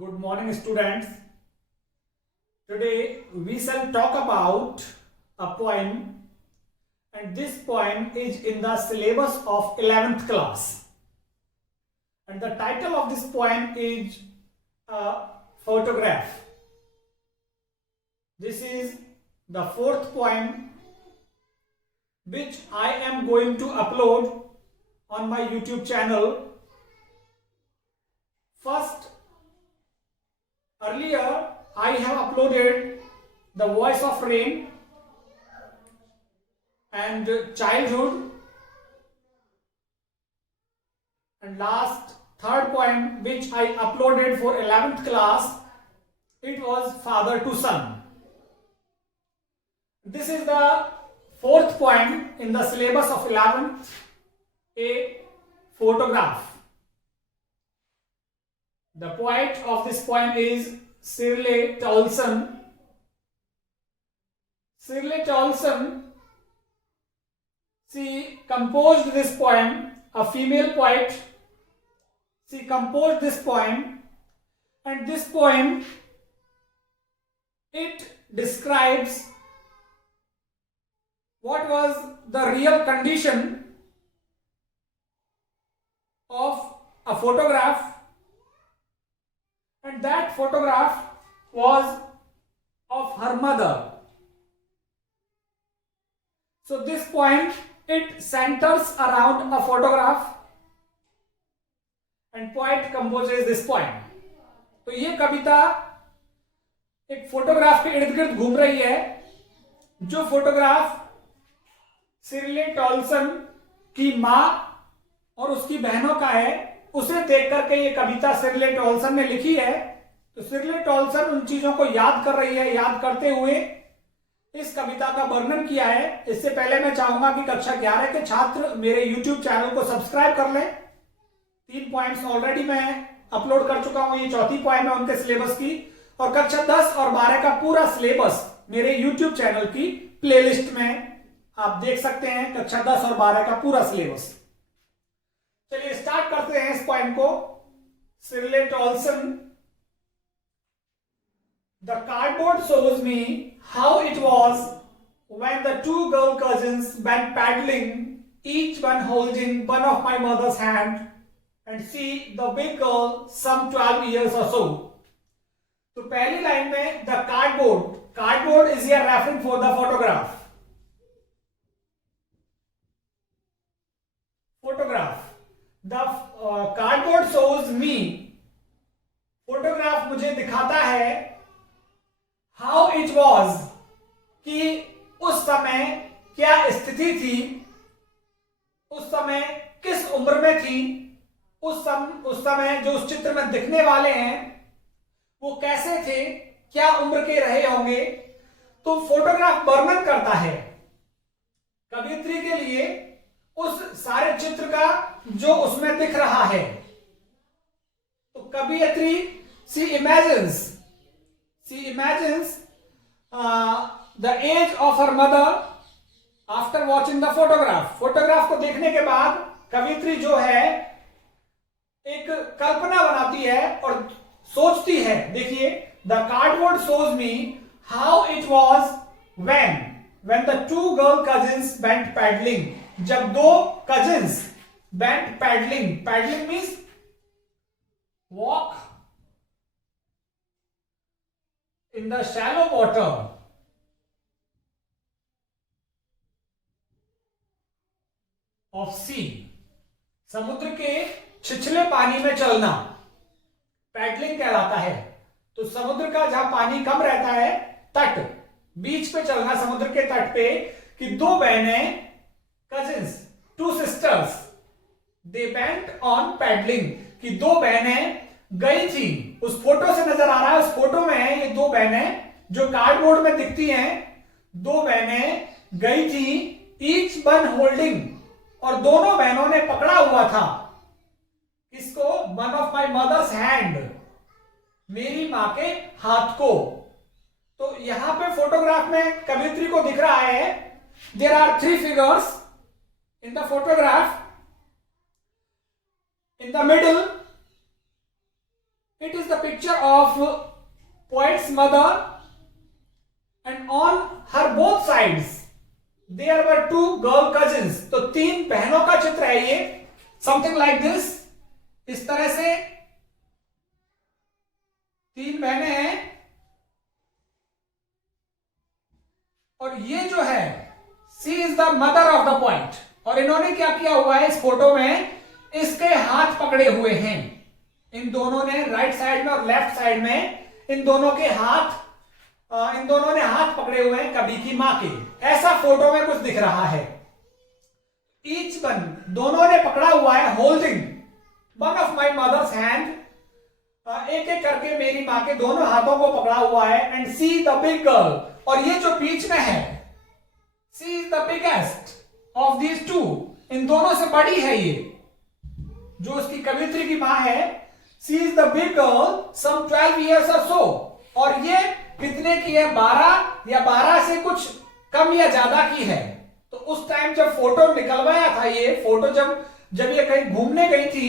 Good morning, students. Today we shall talk about a poem, and this poem is in the syllabus of 11th class. And the title of this poem is a photograph. This is the fourth poem which I am going to upload on my YouTube channel. First, earlier I have uploaded The Voice of Rain and Childhood, and last third poem which I uploaded for 11th class, it was Father to Son. This is the fourth poem in the syllabus of 11th, a photograph. The poet of this poem is Shirley Tolson. Shirley Tolson, she composed this poem, a female poet. She composed this poem, and this poem, it describes what was the real condition of a photograph, and that photograph was of her mother. So this poem, it centers around a photograph and poet composes this poem. तो ये कविता एक photograph के इर्द गिर्द घूम रही है, जो फोटोग्राफ शिर्ले टॉल्सन की माँ और उसकी बहनों का है, उसे देख करके ये कविता शिर्ले टॉल्सन ने लिखी है। तो शिर्ले टॉल्सन उन चीजों को याद कर रही है, याद करते हुए इस कविता का वर्णन किया है। इससे पहले मैं चाहूंगा कि कक्षा 11 के छात्र मेरे YouTube चैनल को सब्सक्राइब कर लें। 3 पॉइंट्स ऑलरेडी मैं अपलोड कर चुका हूं, ये चौथी पॉइंट है उनके सिलेबस की, और कक्षा 10 और 12 का पूरा सिलेबस मेरे YouTube चैनल की प्लेलिस्ट में आप देख सकते हैं। कक्षा 10 और 12 का पूरा सिलेबस। चलिए स्टार्ट करते हैं इस पॉइंट को। शिर्ले Toulson, The cardboard shows me how it was when the two girl cousins went paddling, each one holding one of my mother's hand, and see the big girl some 12 years or so. तो पहली line में the cardboard is here referring for the photograph. The cardboard shows me, photograph मुझे दिखाता है, how it was, कि उस समय क्या स्थिति थी, उस समय किस उम्र में थी, उस समय जो उस चित्र में दिखने वाले हैं वो कैसे थे, क्या उम्र के रहे होंगे। तो फोटोग्राफ वर्णन करता है कवियत्री के लिए उस सारे चित्र का जो उसमें दिख रहा है। तो कवियत्री she imagines the age of her mother after watching the photograph. Photograph को देखने के बाद कवियत्री जो है एक कल्पना बनाती है और सोचती है। देखिए, the cardboard shows me how it was when the two girl cousins went paddling. जब दो cousins went paddling means walk in the shallow water. Of sea. समुद्र के छिछले पानी में चलना पैडलिंग कहलाता है। तो समुद्र का जहां पानी कम रहता है, तट, बीच पे चलना, समुद्र के तट पे, कि दो बहनें, cousins, 2 sisters, they went on paddling, कि दो बहनें गई थी। उस फोटो से नजर आ रहा है, उस फोटो में है ये दो बहनें जो कार्डबोर्ड में दिखती हैं, दो बहनें गई थी, ईच वन होल्डिंग, और दोनों बहनों ने पकड़ा हुआ था किसको, one of my mother's hand, मेरी मां के हाथ को। तो यहां पे फोटोग्राफ में कवियत्री को दिख रहा है, there are 3 figures in the photograph. In the middle It is the picture of poet's mother, and on her both sides there were two girl cousins. तो तीन बहनों का चित्र है ये, something like this. इस तरह से तीन बहनें हैं, और ये जो है she is the mother of the point. और इन्होंने क्या किया हुआ है इस फोटो में, इसके हाथ पकड़े हुए हैं. इन दोनों ने राइट साइड में और लेफ्ट साइड में इन दोनों के हाथ, इन दोनों ने हाथ पकड़े हुए हैं कवि की मां के. ऐसा फोटो में कुछ दिख रहा है. ईच वन, दोनों ने पकड़ा हुआ है, holding one of my mother's hand, एक एक करके मेरी मां के दोनों हाथों को पकड़ा हुआ है. And see the big girl, और ये जो बीच में है, she is the biggest of these two, इन दोनों से बड़ी है ये, जो उसकी कवित्री की मां है. She is the big girl, some 12 years or so. और ये कितने की है, 12 या 12 से कुछ कम या ज्यादा की है. तो उस टाइम जब फोटो निकलवाया था, ये फोटो जब ये कहीं घूमने गई थी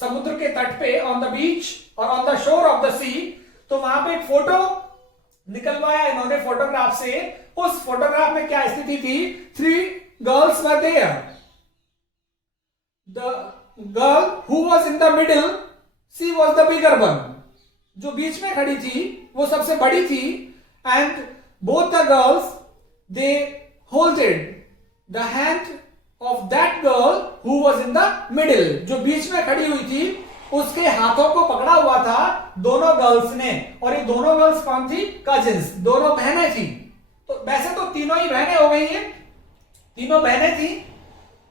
समुद्र के तट पे, ऑन द बीच और on the shore of the sea, तो वहां पे एक फोटो निकलवाया इन्होंने फोटोग्राफ से. उस फोटोग्राफ में क्या स्थिति थी, 3 girls were there. The girl who was in the middle, she was the bigger one. जो बीच में खड़ी थी वो सबसे बड़ी थी. And both the girls they holded the hand of that girl who was in the middle. जो बीच में खड़ी हुई थी उसके हाथों को पकड़ा हुआ था दोनों गर्ल्स ने. और ये दोनों गर्ल्स कौन थी, कजिन्स, दोनों बहनें थी. तो वैसे तो तीनों ही बहनें हो गई हैं, तीनों बहनें थी.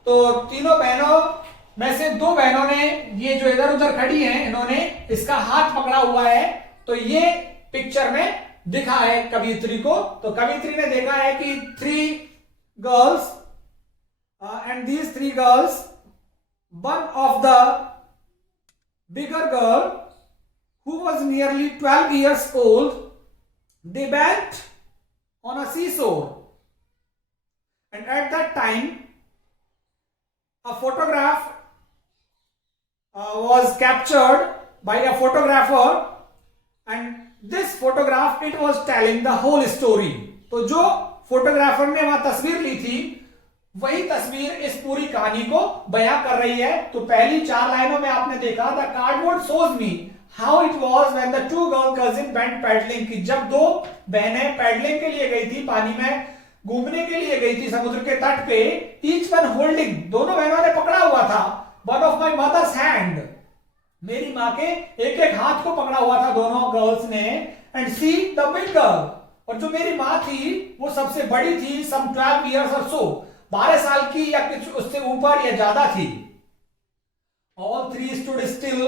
तो तीनों बहनों में से 2 बहनों ने, ये जो इधर उधर खड़ी हैं, इन्होंने इसका हाथ पकड़ा हुआ है. तो ये पिक्चर में दिखा है कवियत्री को. तो कवियत्री ने देखा है कि 3 girls and these 3 girls, one of the bigger girl who was nearly 12 years old, they went on a seashore, and at that time a photograph was captured by a photographer, and this photograph, it was telling the whole story. तो जो photographer ने वहां तस्वीर ली थी, वही तस्वीर इस पूरी कहानी को बयां कर रही है. तो पहली 4 लाइनों में आपने देखा, the cardboard shows me how it was when the 2 girl cousin went paddling, की जब 2 बहनें पैडलिंग के लिए गई थी, पानी में घूमने के लिए गई थी समुद्र के तट पे. ईच वन होल्डिंग, दोनों बहनों ने पकड़ा हुआ था, one of my mother's hand, मेरी मां के एक एक हाथ को पकड़ा हुआ था दोनों गर्ल्स ने. And see the big girl, और जो मेरी मां थी वो सबसे बड़ी थी, सम 12 years or so, 12 साल की या कुछ उससे ऊपर या ज्यादा थी. ऑल 3 stood still,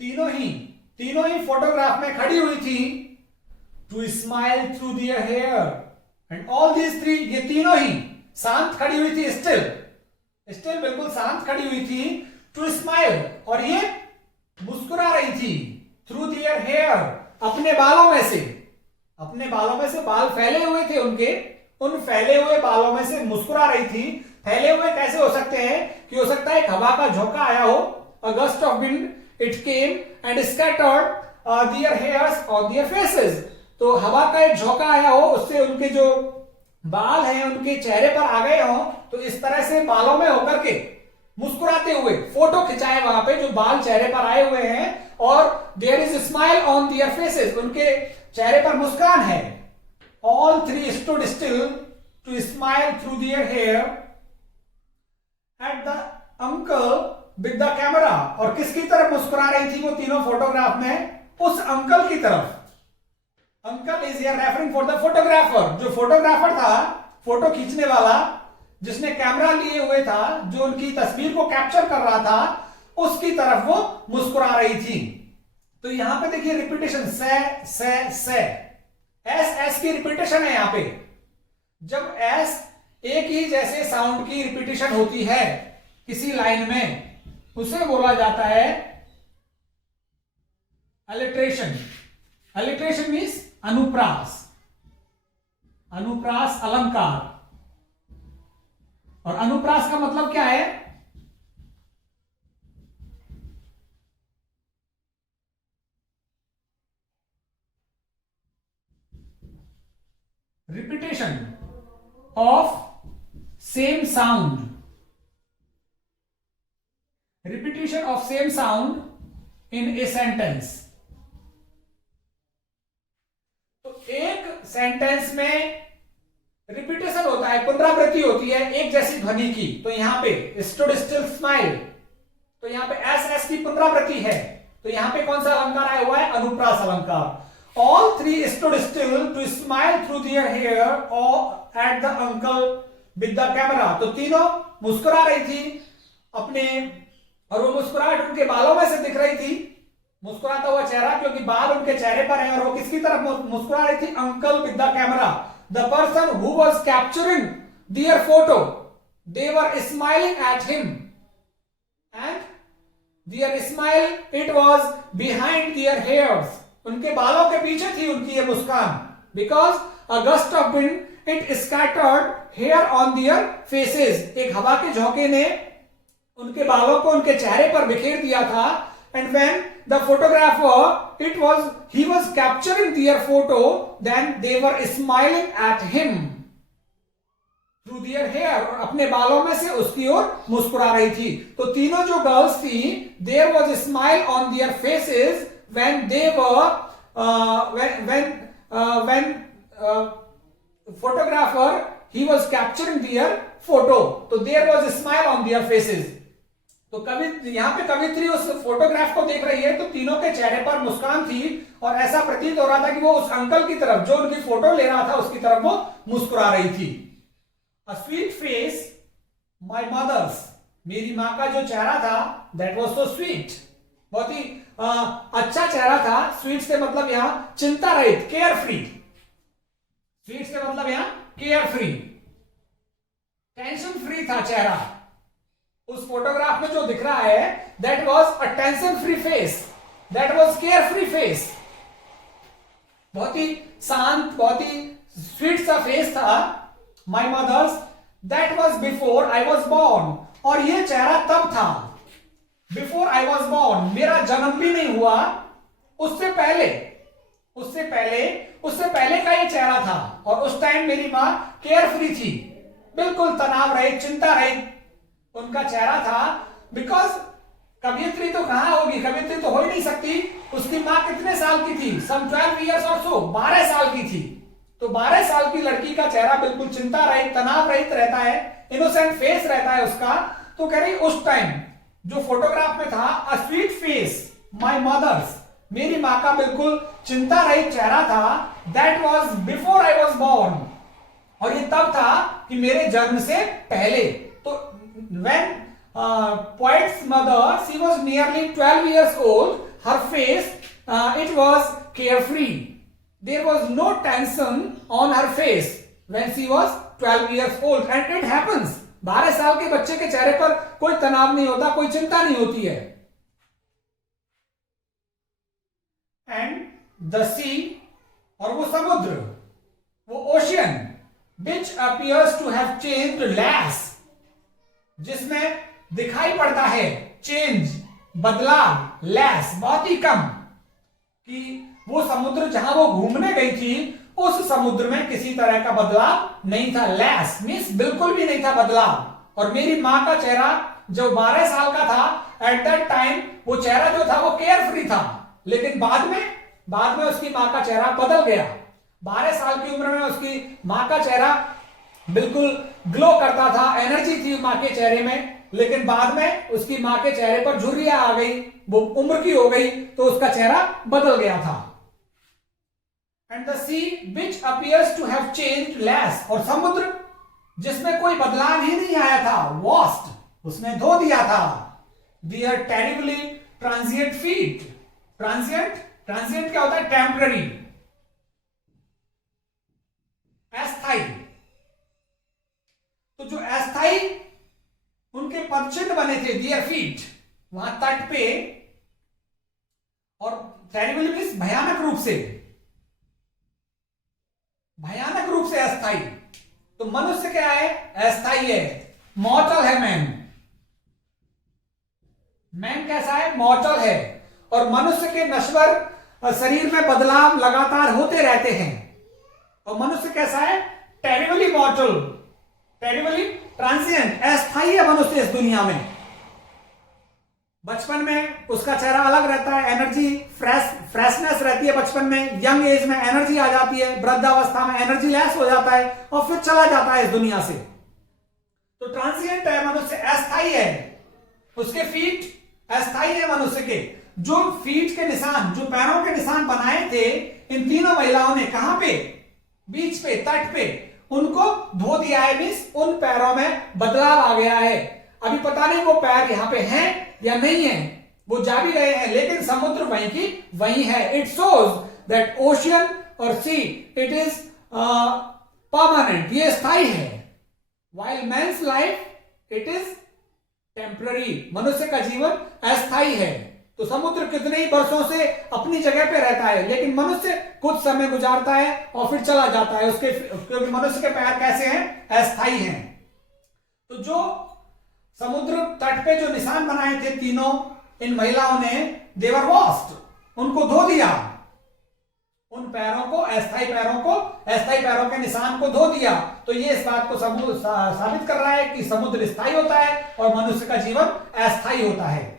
तीनों ही फोटोग्राफ में खड़ी हुई थी. To smile through their hair, and all these 3, ये तीनों ही शांत खड़ी हुई थी, स्टिल बिल्कुल शांत खड़ी हुई थी. टू स्माइल, और ये मुस्कुरा रही थी. थ्रू देयर हेयर, अपने बालों में से बाल फैले हुए थे उनके, उन फैले हुए बालों में से मुस्कुरा रही थी. फैले हुए कैसे हो सकते हैं, कि हो सकता है एक हवा का झोंका आया हो, a gust of wind, it came and scattered their hairs on their faces. तो हवा का एक झोंका आया हो, उससे उनके जो बाल हैं उनके चेहरे पर आ गए हो. तो इस तरह से बालों में होकर के मुस्कुराते हुए फोटो खिंचाए वहां पे, जो बाल चेहरे पर आए हुए हैं, और there is smile on their faces, उनके चेहरे पर मुस्कान है. All 3 stood still to smile through their hair at the uncle with the camera. और किसकी तरफ मुस्कुरा रही थी वो तीनों फोटोग्राफ में, उस अंकल की तरफ. Uncle is here referring for the photographer, जो फोटोग्राफर था, फोटो खींचने वाला, जिसने कैमरा लिए हुए था, जो उनकी तस्वीर को कैप्चर कर रहा था, उसकी तरफ वो मुस्कुरा रही थी. तो यहां पे देखिए रिपीटेशन, से एस की रिपीटेशन है. यहां पे जब एस एक ही जैसे साउंड की रिपीटेशन होती है किसी लाइन में, उसे बोला जाता है अलिट्रेशन. अलिट्रेशन मीन्स अनुप्रास, अलंकार. और अनुप्रास का मतलब क्या है, repetition of same sound, repetition of same sound in a sentence. तो एक सेंटेंस में रिपीटेशन होता है, पुनरावृत्ति होती है एक जैसी ध्वनि की। तो यहां पे स्टूड स्टिल स्माइल, तो यहां पे एस एस की पुनरावृत्ति है, तो यहां पे कौन सा अलंकार आया हुआ है? अनुप्रास अलंकार। All three stood still to smile through their hair और at the uncle with the camera. तो तीनों मुस्कुरा रही थी अपने, और वो मुस्कुराहट उनके बालों में से दिख रही थी, मुस्कुराता हुआ चेहरा, क्योंकि बाल उनके चेहरे पर हैं। और वो किसकी तरफ मुस्कुरा रही थी? Uncle with the camera, the person who was capturing their photo, they were smiling at him and their smile it was behind their hairs. उनके बालों के पीछे थी उनकी ये मुस्कान, because a gust of wind it scattered hair on their faces. एक हवा के झोंके ने उनके बालों को उनके चेहरे पर बिखेर दिया था। And when the photographer he was capturing their photo, then they were smiling at him through their hair, और अपने बालों में से उसकी ओर मुस्कुरा रही थी। तो तीनों जो गर्ल्स थी, there was a smile on their faces when they were when photographer he was capturing their photo, तो there was a smile on their faces। तो कवि यहां पे कवित्री उस फोटोग्राफ को देख रही है, तो तीनों के चेहरे पर मुस्कान थी, और ऐसा प्रतीत हो रहा था कि वो उस अंकल की तरफ जो उनकी फोटो ले रहा था उसकी तरफ वो मुस्कुरा रही थी। A sweet face my mother's, मेरी मां का जो चेहरा था, दैट वाज सो स्वीट, बहुत ही अच्छा चेहरा था। स्वीट से मतलब यहां चिंता रहित, केयर फ्री। स्वीट से मतलब यहां केयर फ्री, टेंशन फ्री था चेहरा। उस फोटोग्राफ में जो दिख रहा है, that was a tension free face, that was care free face. बहुत ही शांत, बहुत ही स्वीट सा फेस था my mother's. That was before I was born, और ये चेहरा तब था, बिफोर आई वॉज बॉर्न, मेरा जन्म भी नहीं हुआ, उससे पहले का ये चेहरा था। और उस टाइम मेरी मां केयर फ्री थी, बिल्कुल तनाव रहित, चिंता रहित उनका चेहरा था। बिकॉज कवियत्री तो कहां होगी, कवियत्री तो हो ही नहीं सकती। उसकी मां कितने साल की थी? सम 12 इयर्स और सो, 12 साल की थी। तो 12 साल की लड़की का चेहरा बिल्कुल चिंता रहित, तनाव रहित रहता है, इनोसेंट फेस रहता है उसका। तो कह रही उस टाइम जो फोटोग्राफ में था, a sweet face my mother's, मेरी मां का बिल्कुल चिंता रहित चेहरा था। That was before I was born, और ये तब था कि मेरे जन्म से पहले। तो when poet's mother, she was nearly 12 years old, her face it was carefree, there was no tension on her face when she was 12 years old, and it happens, 12 साल के बच्चे के चेहरे पर कोई तनाव नहीं होता, कोई चिंता नहीं होती है। and the sea, और वो समुद्र, वो ocean which appears to have changed less, जिसमें दिखाई पड़ता है चेंज, बदलाव, लेस, बहुत ही कम, कि वो समुद्र जहां वो घूमने गई थी, उस समुद्र में किसी तरह का बदलाव नहीं था। लेस मींस बिल्कुल भी नहीं था बदलाव। और मेरी मां का चेहरा जो 12 साल का था, एट दैट टाइम वो चेहरा जो था वो केयर फ्री था, लेकिन बाद में उसकी मां का चेहरा बदल गया। 12 साल की उम्र में उसकी मां का चेहरा बिल्कुल ग्लो करता था, एनर्जी थी मां के चेहरे में, लेकिन बाद में उसकी मां के चेहरे पर झुर्रियां आ गई, वो उम्र की हो गई, तो उसका चेहरा बदल गया था। And the sea which appears to have changed less, और समुद्र जिसमें कोई बदलाव ही नहीं आया था, वॉस्ट, उसने धो दिया था। Their terribly transient feet, transient क्या होता है? टेम्पररी, अस्थाई। तो जो अस्थाई उनके पदचिन्ह बने थे, डियर फीट, वहां तट पे, और टेरिबल मींस भयानक रूप से अस्थाई। तो मनुष्य क्या है? अस्थाई है, मॉर्टल है। मैन कैसा है? मॉर्टल है। और मनुष्य के नश्वर शरीर में बदलाव लगातार होते रहते हैं। और मनुष्य कैसा है? टेरिबली मॉर्टल, टेरिबली ट्रांसिएंट, अस्थायी है मनुष्य इस दुनिया में। बचपन में उसका चेहरा अलग रहता है, एनर्जी फ्रेशनेस रहती है बचपन में, यंग एज में एनर्जी आ जाती है, वृद्धावस्था में एनर्जी लेस हो जाता है और फिर चला जाता है इस दुनिया से। तो ट्रांसिएंट है मनुष्य, अस्थायी है। उसके फीट अस्थायी है मनुष्य के। जो फीट के निशान, जो पैरों के निशान बनाए थे इन तीनों महिलाओं ने, कहां पे? बीच पे, तट पे, उनको धो दिया है। मींस उन पैरों में बदलाव आ गया है। अभी पता नहीं वो पैर यहां पे हैं या नहीं है, वो जा भी रहे हैं, लेकिन समुद्र वहीं की वहीं है। इट शोज दैट ओशियन और सी इट इज परमानेंट, ये स्थायी है। While man's life it is temporary, मनुष्य का जीवन अस्थायी है। तो समुद्र कितने ही वर्षों से अपनी जगह पे रहता है, लेकिन मनुष्य कुछ समय गुजारता है और फिर चला जाता है। उसके, क्योंकि मनुष्य के पैर कैसे हैं? अस्थायी हैं। तो जो समुद्र तट पे जो निशान बनाए थे तीनों इन महिलाओं ने, देवर वॉश्ड, उनको धो दिया। उन पैरों को, अस्थायी पैरों को, अस्थायी पैरों के निशान को धो दिया। तो ये इस बात को साबित कर रहा है कि समुद्र स्थायी होता है और मनुष्य का जीवन अस्थायी होता है।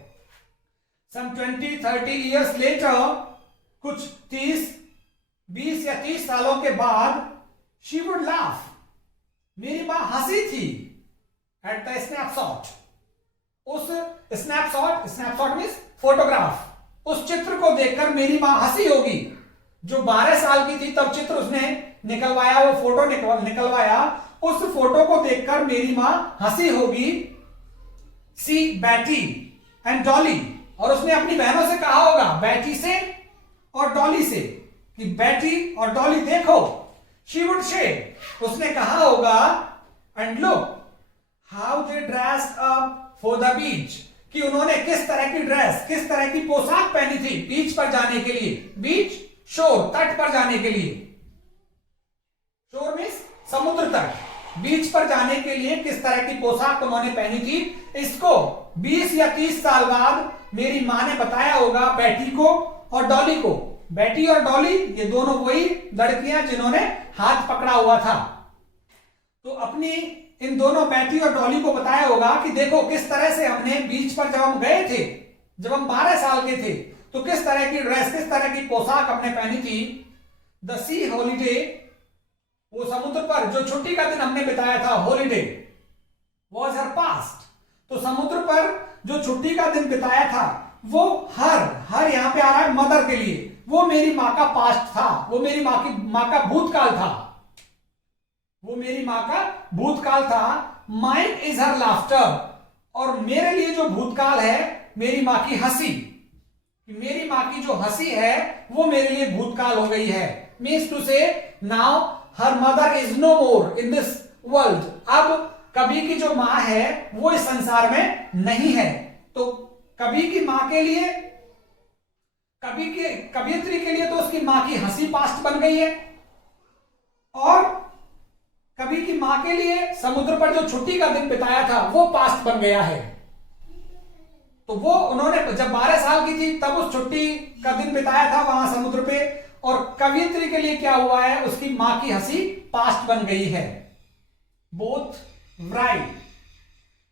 Some 20-30 years later, कुछ 20 या 30 सालों के बाद, she would laugh, मेरी मां हंसी थी at the snapshot, उस snapshot मीन्स फोटोग्राफ, उस चित्र को देखकर मेरी मां हंसी होगी। जो 12 साल की थी तब चित्र उसने निकलवाया, वो फोटो निकलवाया, उस फोटो को देखकर मेरी मां हंसी होगी। सी बैटी एंड डॉली, और उसने अपनी बहनों से कहा होगा, बैटी से और डॉली से, कि बैटी और डॉली देखो। शी वुड से, उसने कहा होगा, and look how they dressed up for the beach, कि उन्होंने किस तरह की ड्रेस, किस तरह की पोशाक पहनी थी बीच पर जाने के लिए। बीच शोर, तट पर जाने के लिए। शोर मीन्स समुद्र तट, बीच पर जाने के लिए किस तरह की पोशाक उन्होंने पहनी थी। इसको 20 या 30 साल बाद मेरी मां ने बताया होगा बैटी को और डॉली को। बैटी और डॉली ये दोनों वही लड़कियां जिन्होंने हाथ पकड़ा हुआ था। तो अपनी इन दोनों बैटी और डॉली को बताया होगा कि देखो किस तरह से हमने बीच पर जब हम गए थे, जब हम 12 साल के थे, तो किस तरह की ड्रेस, किस तरह की पोशाक हमने पहनी थी। द सी हॉलीडे, वो समुद्र पर जो छुट्टी का दिन हमने बिताया था, हॉलीडे वॉज हर पास्ट। तो समुद्र पर जो छुट्टी का दिन बिताया था, वो हर यहां पे आ रहा है मदर के लिए, वो मेरी मां का पास्ट था, वो मेरी मां का भूतकाल था, वो मेरी मां का भूतकाल था। माइन इज हर लाफ्टर, और मेरे लिए जो भूतकाल है मेरी मां की हंसी, मेरी मां की जो हंसी है वो मेरे लिए भूतकाल हो गई है। Means to say now her mother is no more in this world. अब कभी की जो मां है वो इस संसार में नहीं है। तो कभी की मां के लिए, कवियत्री के लिए तो उसकी मां की हंसी पास्ट बन गई है, और कभी की मां के लिए समुद्र पर जो छुट्टी का दिन बिताया था वो पास्ट बन गया है। तो वो उन्होंने जब 12 साल की थी तब उस छुट्टी का दिन बिताया था वहां समुद्र पे, और कवियत्री के लिए क्या हुआ है, उसकी मां की हंसी पास्ट बन गई है। Both right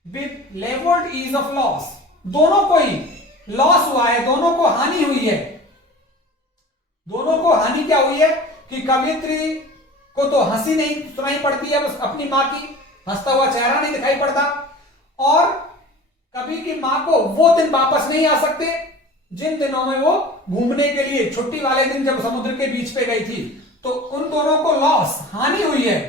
with laboured ease of loss, दोनों को ही लॉस हुआ है, दोनों को हानि हुई है। दोनों को हानि क्या हुई है कि कवियत्री को तो हंसी नहीं सुनाई पड़ती है, बस अपनी मां की हंसता हुआ चेहरा नहीं दिखाई पड़ता, और कभी की मां को वो दिन वापस नहीं आ सकते जिन दिनों में वो घूमने के लिए छुट्टी वाले दिन जब समुद्र के बीच पे गई थी। तो उन दोनों को लॉस, हानि हुई है।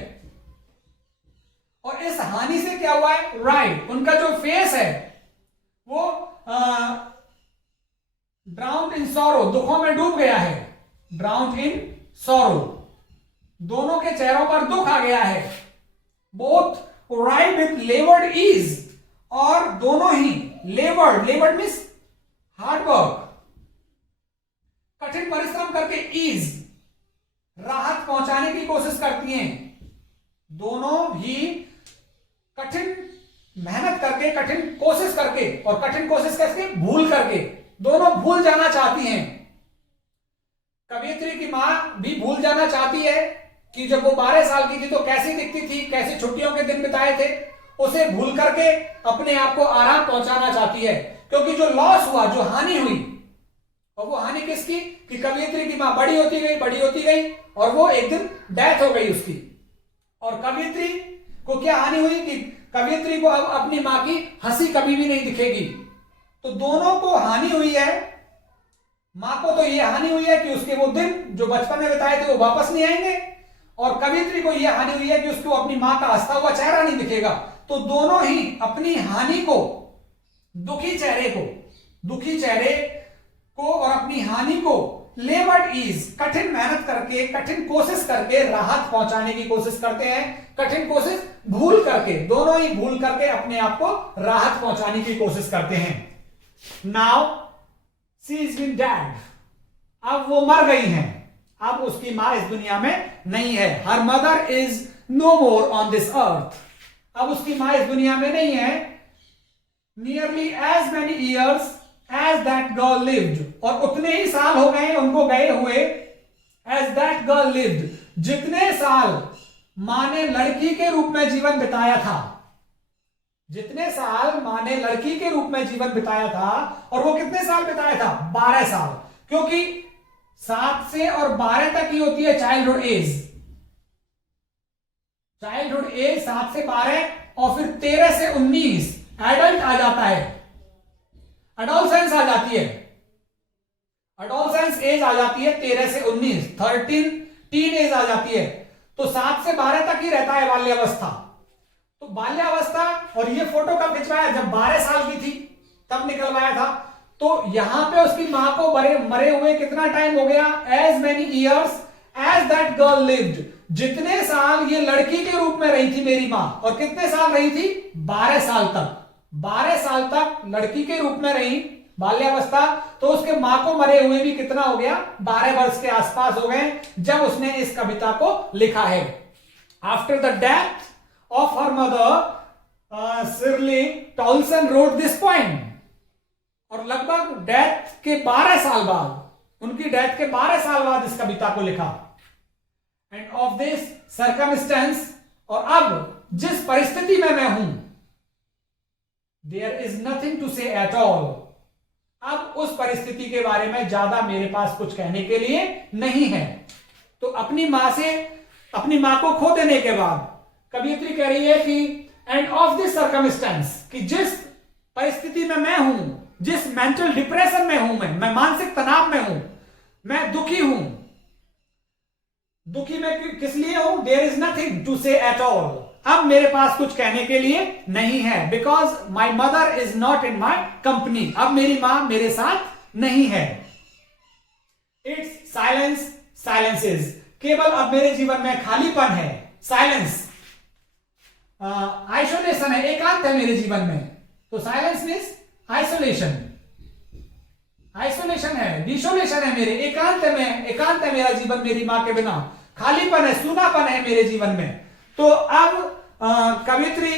और इस हानि से क्या हुआ है, राइट, उनका जो फेस है वो ड्राउन्ड इन सॉरो, दुखों में डूब गया है। ड्राउन्ड इन सॉरो, दोनों के चेहरों पर दुख आ गया है। Both right with laboured ease, और दोनों ही लेवर्ड मीन्स हार्ड वर्क, कठिन परिश्रम करके ईज, राहत पहुंचाने की कोशिश करती हैं। दोनों ही कठिन मेहनत करके, कठिन कोशिश करके, और कठिन कोशिश करके भूल करके, दोनों भूल जाना चाहती हैं। कवियत्री की मां भी भूल जाना चाहती है, कि जब वो 12 साल की थी तो कैसी दिखती थी, कैसे छुट्टियों के दिन बिताए थे, उसे भूल करके अपने आप को आराम पहुंचाना चाहती है। क्योंकि जो लॉस हुआ, जो हानि हुई, और वो हानि किसकी, कि कवियत्री की मां बड़ी होती गई और वो एक दिन डेथ हो गई उसकी। और कवियत्री को क्या हानि हुई कि कवियत्री को अब अपनी मां की हंसी कभी भी नहीं दिखेगी। तो दोनों को हानि हुई है। मां को तो ये हानि हुई है कि उसके वो दिन जो बचपन में बिताए थे वो वापस नहीं आएंगे, और कवियत्री को यह हानि हुई है कि उसको अपनी मां का हंसता हुआ चेहरा नहीं दिखेगा। तो दोनों ही अपनी हानि को, दुखी चेहरे को और अपनी हानि को लेवर्ड ईज, कठिन मेहनत करके, कठिन कोशिश करके राहत पहुंचाने की कोशिश करते हैं। कठिन कोशिश भूल करके, दोनों ही भूल करके अपने आप को राहत पहुंचाने की कोशिश करते हैं। Now she is been dead, अब वो मर गई हैं, अब उसकी मां इस दुनिया में नहीं है। Her mother is no more on this earth, अब उसकी मां इस दुनिया में नहीं है। Nearly as many years as that girl lived, और उतने ही साल हो गए उनको गए हुए, एज दैट गर्ल लिव्ड, जितने साल मां ने लड़की के रूप में जीवन बिताया था, जितने साल मां ने लड़की के रूप में जीवन बिताया था। और वो कितने साल बिताया था, 12 साल, क्योंकि 7 से और 12 तक ही होती है चाइल्डहुड एज। चाइल्डहुड एज 7 से 12, और फिर 13 से 19 एडल्ट आ जाता है, एडोलसेंस आ जाती है, एडोलसेंस एज आ जाती है 13 से 19, 13 टीन एज आ जाती है। तो 7 से 12 तक ही रहता है बाल्यावस्था। तो बाल्यावस्था, और ये फोटो कब खिंचवाया, जब 12 साल की थी तब निकलवाया था। तो यहां पे उसकी मां को मरे हुए कितना टाइम हो गया, as many years as that girl lived, जितने साल ये लड़की के रूप में रही थी मेरी मां, और कितने साल रही थी, 12 साल तक। 12 साल तक लड़की के रूप में रही बाल्यावस्था। तो उसके मां को मरे हुए भी कितना हो गया, 12 वर्ष के आसपास हो गए जब उसने इस कविता को लिखा है। After the death of her mother शिरले टॉल्सन रोट दिस पोएम, और लगभग डेथ के 12 साल बाद, उनकी डेथ के 12 साल बाद इस कविता को लिखा। एंड ऑफ दिस सर्कमस्टेंस, और अब जिस परिस्थिति में मैं हूं, देयर इज नथिंग टू से एट ऑल, अब उस परिस्थिति के बारे में ज्यादा मेरे पास कुछ कहने के लिए नहीं है। तो अपनी मां को खो देने के बाद कवियत्री कह रही है कि एंड ऑफ दिस सर्कमस्टेंस, कि जिस परिस्थिति में मैं हूं, जिस मेंटल डिप्रेशन में हूं, मैं मानसिक तनाव में हूं, मैं दुखी हूं। दुखी मैं किस लिए हूं, देयर इज नथिंग टू से एट ऑल, अब मेरे पास कुछ कहने के लिए नहीं है। Because my mother is not in my company, अब मेरी मां मेरे साथ नहीं है। इट्स साइलेंसेस, केवल अब मेरे जीवन में खालीपन है, साइलेंस, आइसोलेशन है, एकांत है मेरे जीवन में। तो साइलेंस मीन्स आइसोलेशन, आइसोलेशन है, डिसोलेशन है, मेरे एकांत है मेरा जीवन मेरी मां के बिना, खालीपन है, सूनापन है मेरे जीवन में। तो अब कवित्री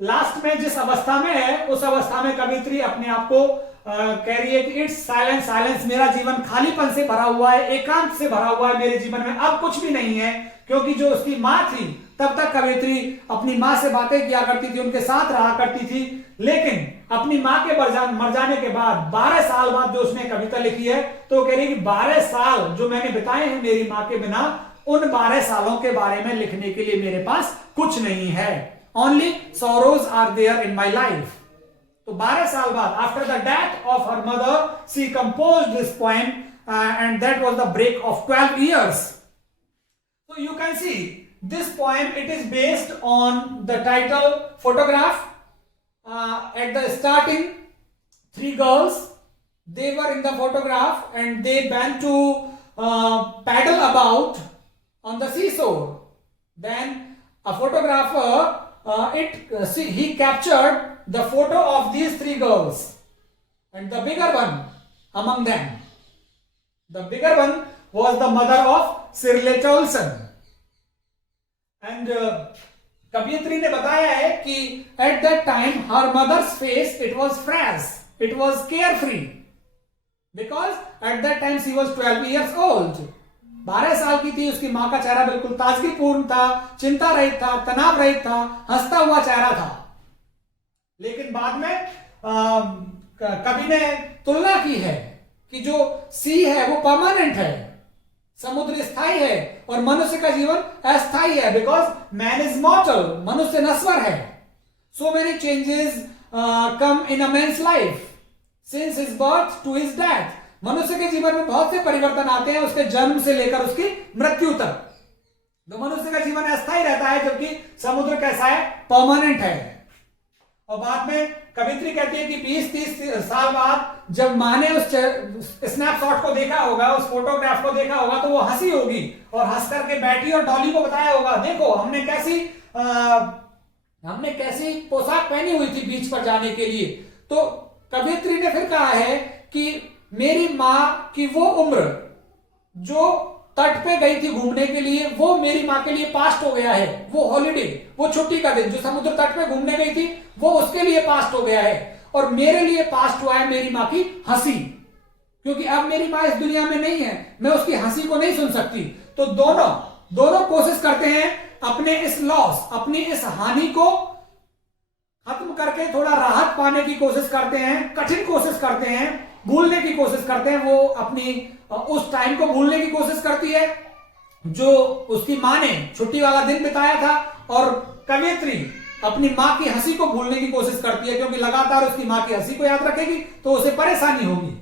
लास्ट में जिस अवस्था में है, उस अवस्था में कवित्री अपने आप को कह रही है कि इट्स साइलेंस, मेरा जीवन खालीपन से भरा हुआ है, एकांत से भरा हुआ है मेरे जीवन में, अब कुछ भी नहीं है। क्योंकि जो उसकी मां थी, तब तक कवित्री अपनी मां से बातें किया करती थी, उनके साथ रहा करती थी, लेकिन अपनी मां के मर जाने के बाद 12 साल बाद जो उसने कविता लिखी है, तो कह रही कि 12 साल जो मैंने बिताए हैं मेरी मां के बिना, उन 12 सालों के बारे में लिखने के लिए मेरे पास कुछ नहीं है। Only sorrows are there in my life. तो 12 साल बाद, after the death of her mother, she composed this poem and that was the break of 12 years. So you can see this poem, it is based on the title Photograph. At the starting, 3 girls, they were in the photograph and they went to paddle about on the seashore. Then a photographer, he captured the photo of these 3 girls, and the bigger one among them, the bigger one was the mother of Shirley Tolson. And कवियत्री ने बताया है कि at that time her mother's face, it was fresh, it was carefree, because at that time she was 12 years old. 12 साल की थी, उसकी मां का चेहरा बिल्कुल ताजगीपूर्ण था, चिंता रहित था, तनाव रहित था, हंसता हुआ चेहरा था। लेकिन बाद में कवि ने तुलना की है कि जो सी है वो परमानेंट है, समुद्र स्थायी है और मनुष्य का जीवन अस्थायी है, बिकॉज मैन इज मॉर्टल, मनुष्य नश्वर है। So many changes come in a man's life since his birth to his death. मनुष्य के जीवन में बहुत से परिवर्तन आते हैं उसके जन्म से लेकर उसकी मृत्यु तक। तो मनुष्य का जीवन अस्थायी रहता है, जबकि समुद्र कैसा है, परमानेंट है। और बाद में कवित्री कहती है कि 20-30 साल बाद जब मां ने उस स्नैपशॉट को देखा होगा, उस फोटोग्राफ को देखा होगा, तो वो हंसी होगी और हंस करके बैठी और डॉली को बताया होगा, देखो हमने कैसी पोशाक पहनी हुई थी बीच पर जाने के लिए। तो कवित्री ने फिर कहा है कि मेरी मां की वो उम्र जो तट पे गई थी घूमने के लिए, वो मेरी मां के लिए पास्ट हो गया है। वो हॉलिडे, वो छुट्टी का दिन जो समुद्र तट पे घूमने गई थी, वो उसके लिए पास्ट हो गया है। और मेरे लिए पास्ट हुआ है मेरी मां की हंसी, क्योंकि अब मेरी मां इस दुनिया में नहीं है, मैं उसकी हंसी को नहीं सुन सकती। तो दोनों कोशिश करते हैं अपने इस लॉस, अपनी इस हानि को खत्म करके थोड़ा राहत पाने की कोशिश करते हैं, कठिन कोशिश करते हैं, भूलने की कोशिश करते हैं। वो अपनी उस टाइम को भूलने की कोशिश करती है जो उसकी मां ने छुट्टी वाला दिन बिताया था, और कवियत्री अपनी मां की हंसी को भूलने की कोशिश करती है, क्योंकि लगातार उसकी मां की हंसी को याद रखेगी तो उसे परेशानी होगी।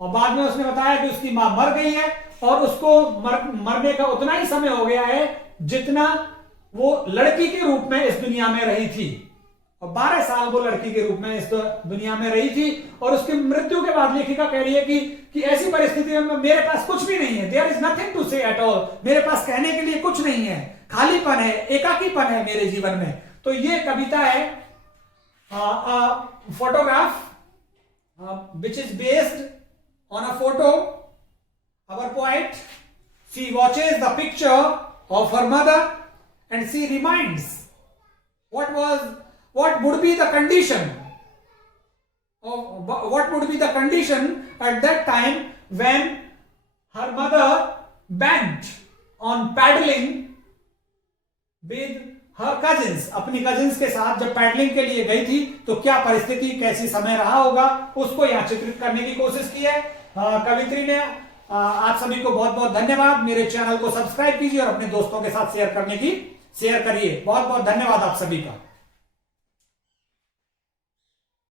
और बाद में उसने बताया कि उसकी मां मर गई है और उसको मरने का उतना ही समय हो गया है जितना वो लड़की के रूप में इस दुनिया में रही थी। और 12 साल वो लड़की के रूप में इस दुनिया में रही थी। और उसकी मृत्यु के बाद लेखिका कह रही है कि ऐसी परिस्थिति में मेरे पास कुछ भी नहीं है, देयर इज नथिंग टू से एट ऑल, मेरे पास कहने के लिए कुछ नहीं है, खालीपन है, एकाकीपन है मेरे जीवन में। तो ये कविता है photograph which is based on a photo. Our poet, she watches the picture of her mother and she reminds what would be the condition at that time when her mother bent on paddling with her cousins. अपनी cousins के साथ जब paddling के लिए गई थी तो क्या परिस्थिति, कैसी समय रहा होगा, उसको यहाँ चित्रित करने की कोशिश की है कवित्री ने। आप सभी को बहुत बहुत धन्यवाद। मेरे चैनल को सब्सक्राइब कीजिए और अपने दोस्तों के साथ शेयर करिए। बहुत बहुत धन्यवाद आप सभी का।